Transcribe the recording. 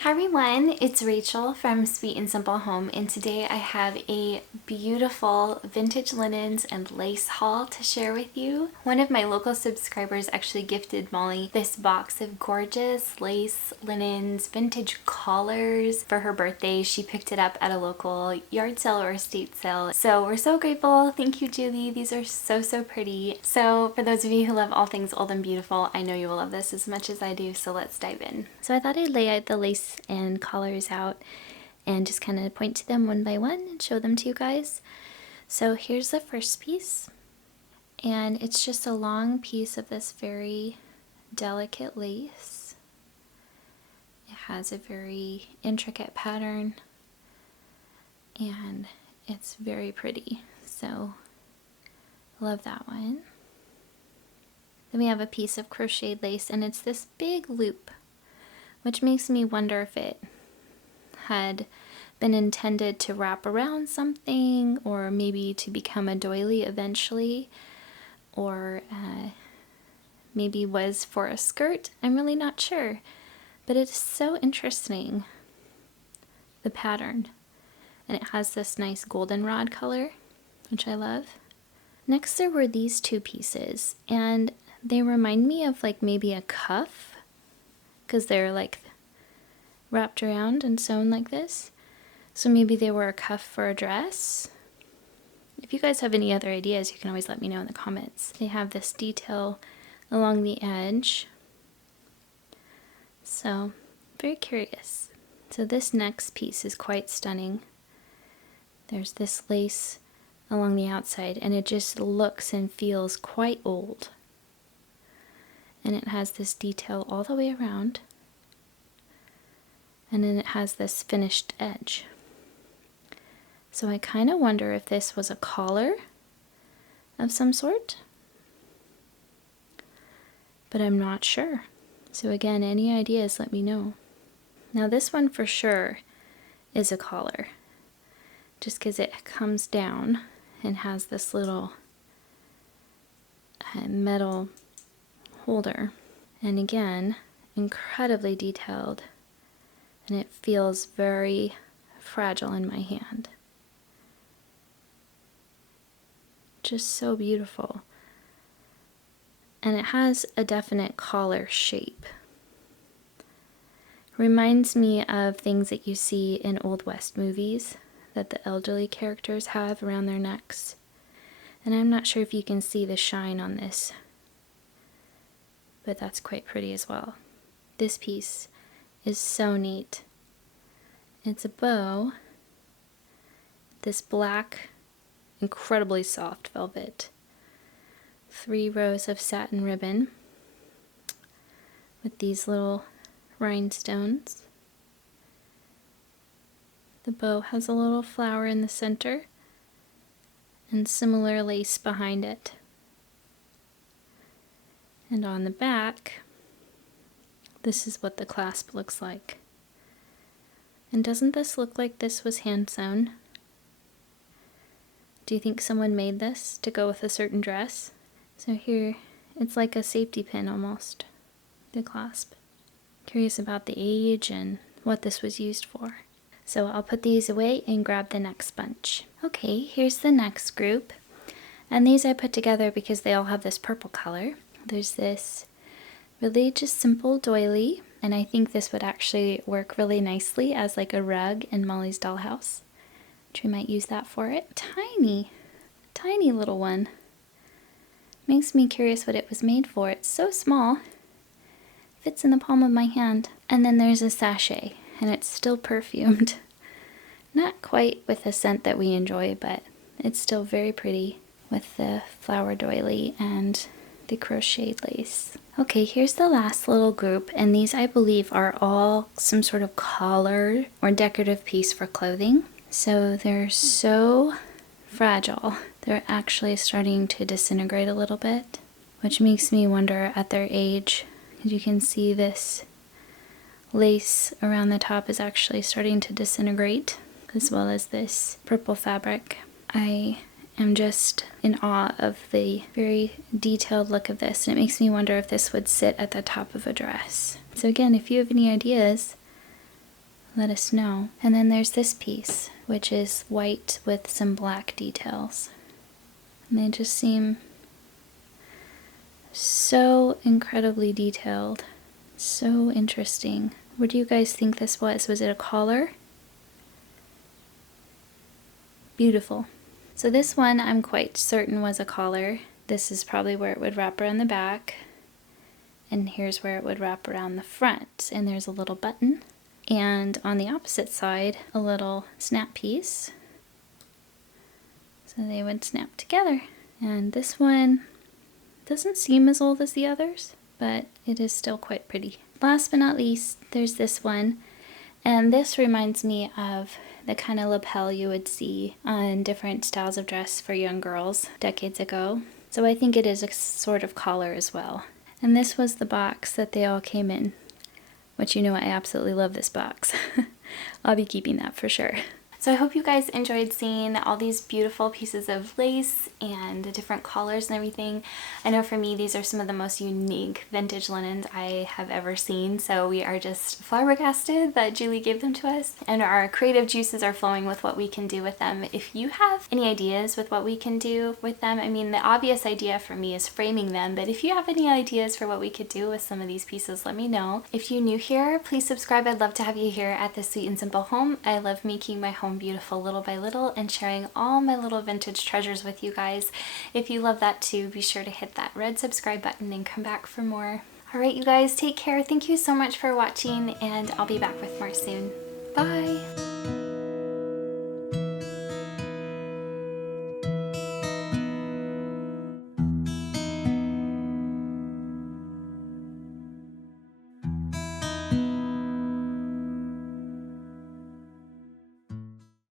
Hi everyone, it's Rachel from Sweet and Simple Home, and today I have a beautiful vintage linens and lace haul to share with you. One of my local subscribers actually gifted Molly this box of gorgeous lace, linens, vintage collars for her birthday. She picked it up at a local yard sale or estate sale. So we're so grateful. Thank you, Julie. These are so pretty. So for those of you who love all things old and beautiful, I know you will love this as much as I do, so let's dive in. So I thought I'd lay out the lace and collars out and just kind of point to them one by one and show them to you guys. So here's the first piece, and it's just a long piece of this very delicate lace. It has a very intricate pattern and it's very pretty, so love that one. Then we have a piece of crocheted lace, and it's this big loop, which makes me wonder if it had been intended to wrap around something, or maybe to become a doily eventually, or maybe was for a skirt. I'm really not sure, but it's so interesting, the pattern. And it has this nice goldenrod color, which I love. Next there were these two pieces, and they remind me of like maybe a cuff, because they're like wrapped around and sewn like this. So maybe they were a cuff for a dress. If you guys have any other ideas, you can always let me know in the comments. They have this detail along the edge. So, very curious. So this next piece is quite stunning. There's this lace along the outside, and it just looks and feels quite old. And it has this detail all the way around. And then it has this finished edge. So I kind of wonder if this was a collar of some sort, but I'm not sure. So again, any ideas, let me know. Now this one for sure is a collar, just because it comes down and has this little metal holder, and again, incredibly detailed, and it feels very fragile in my hand. Just so beautiful. And it has a definite collar shape. Reminds me of things that you see in Old West movies that the elderly characters have around their necks. And I'm not sure if you can see the shine on this, but that's quite pretty as well. This piece is so neat. It's a bow, this black, incredibly soft velvet, 3 rows of satin ribbon with these little rhinestones. The bow has a little flower in the center and similar lace behind it. And on the back, this is what the clasp looks like. And doesn't this look like this was hand sewn? Do you think someone made this to go with a certain dress? So here, it's like a safety pin almost, the clasp. Curious about the age and what this was used for. So I'll put these away and grab the next bunch. Okay, here's the next group. And these I put together because they all have this purple color. There's this really just simple doily, and I think this would actually work really nicely as like a rug in Molly's dollhouse, which we might use that for it. Tiny little one. Makes me curious what it was made for. It's so small. Fits in the palm of my hand. And then there's a sachet, and it's still perfumed. Not quite with the scent that we enjoy, but it's still very pretty with the flower doily and the crocheted lace. Okay, here's the last little group, and these I believe are all some sort of collar or decorative piece for clothing. So they're so fragile. They're actually starting to disintegrate a little bit, which makes me wonder at their age. You can see this lace around the top is actually starting to disintegrate, as well as this purple fabric. I am just in awe of the very detailed look of this, and it makes me wonder if this would sit at the top of a dress. So again, if you have any ideas, let us know. And then there's this piece, which is white with some black details. And they just seem so incredibly detailed, so interesting. What do you guys think this was? Was it a collar? Beautiful. So this one I'm quite certain was a collar. This is probably where it would wrap around the back. And here's where it would wrap around the front. And there's a little button. And on the opposite side, a little snap piece. So they would snap together. And this one doesn't seem as old as the others, but it is still quite pretty. Last but not least, there's this one. And this reminds me of the kind of lapel you would see on different styles of dress for young girls decades ago. So I think it is a sort of collar as well. And this was the box that they all came in, which you know I absolutely love this box. I'll be keeping that for sure. So I hope you guys enjoyed seeing all these beautiful pieces of lace and the different collars and everything. I know for me these are some of the most unique vintage linens I have ever seen, so we are just flabbergasted that Julie gave them to us, and our creative juices are flowing with what we can do with them. If you have any ideas with what we can do with them, I mean the obvious idea for me is framing them, but if you have any ideas for what we could do with some of these pieces, let me know. If you're new here, please subscribe. I'd love to have you here at the Sweet and Simple Home. I love making my home beautiful little by little and sharing all my little vintage treasures with you guys. If you love that too, be sure to hit that red subscribe button and come back for more. Alright you guys, take care. Thank you so much for watching, and I'll be back with more soon. Bye!